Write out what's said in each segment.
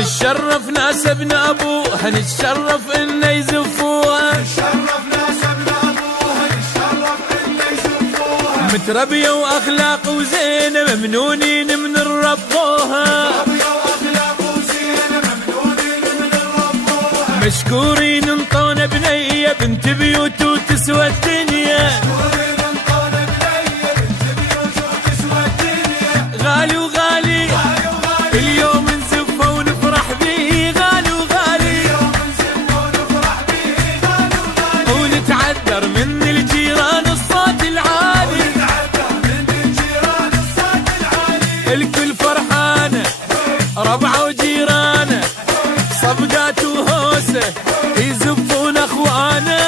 نتشرف ناس ابن ابوها، نتشرف انه يزفوها، نتشرف ناس ابن ابوها، نتشرف انه يزفوها، متربية واخلاق وزينة ممنونين من ربوها، متربية واخلاق وزينة ممنونين من ربوها، مشكورين انطونا بنية بنت بيوت وتسوى الدنيا، مشكورين انطونا بنية بنت بيوت وتسوى الدنيا، غالي وغالي غالي وغالي اليوم نزفه ونفرح بيه، غالي وغالي اليوم نزفه ونفرح بيه، غالي وغالي ونتعذر من الجيران الصوت العالي، ونتعذر من الجيران الصوت العالي، الكل فرحانة ربعه وجيرانه، صفقات وهوسه يزفون اخوانه.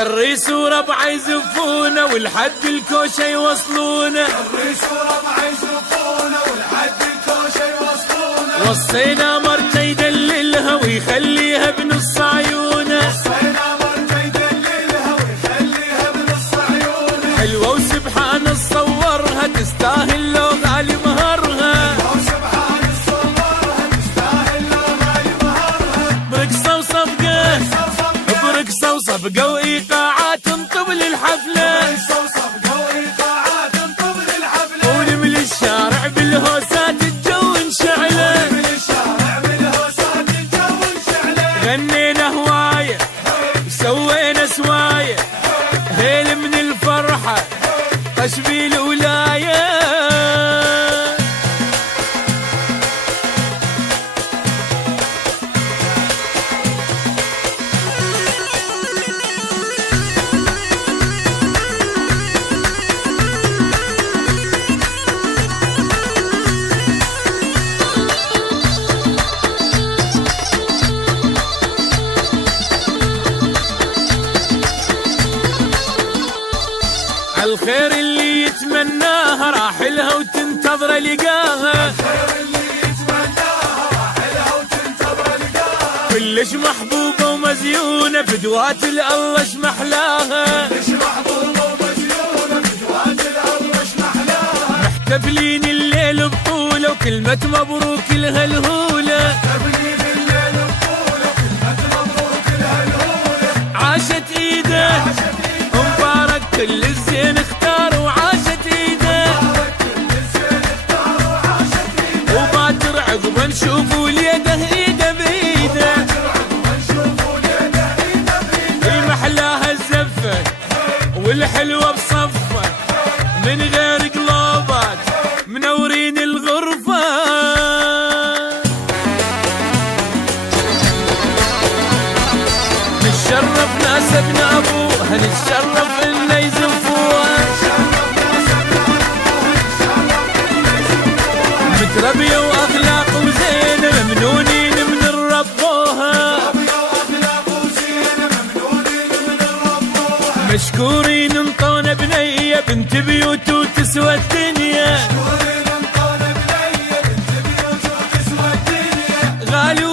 الريس وربعه يزفونه والحد الكوشه يوصلونه، الريس وربعه يزفونه والحد الكوشه يوصلونه، وصينا مرته يدللها ويخليها بنص عيونه، وصينا مرته يدللها ويخليها بنص عيونه، حلوه وسبحان صورها تستاهل لو غالي مهرها، وسبحان صورها تستاهل لو غالي مهرها، برقصه وصفقه برقصه وصفقه وايقاعات طبل الحفله، ونملي الشارع بالهوسات الجو انشعله، غنينا هوايه وسوينا سوايه، هيل من الفرحه طشبي الولايه. الخير اللي يتمناها راح لها وتنتظر لقاها، كلش محبوبة ومزيونة بدوات الله شمحلاها، محتفلين الليل بطولة وكلمة مبروك لها الهولة، عاشت ايده ومبارك كل الزين اختار وعاشت ايده، وباكر عقبه نشوف اليده ايده بايده، محلاها الزفه والحلوه بصفه من غير قلوبات منورين الغرفه. نتشرف ناس ابن ابوها، نتشرف انه يزفوها، متربية واخلاق وزينة ممنونين من ربوها، مشكورين انطونا بنية بنت بيوت وتسوى الدنيا، غالي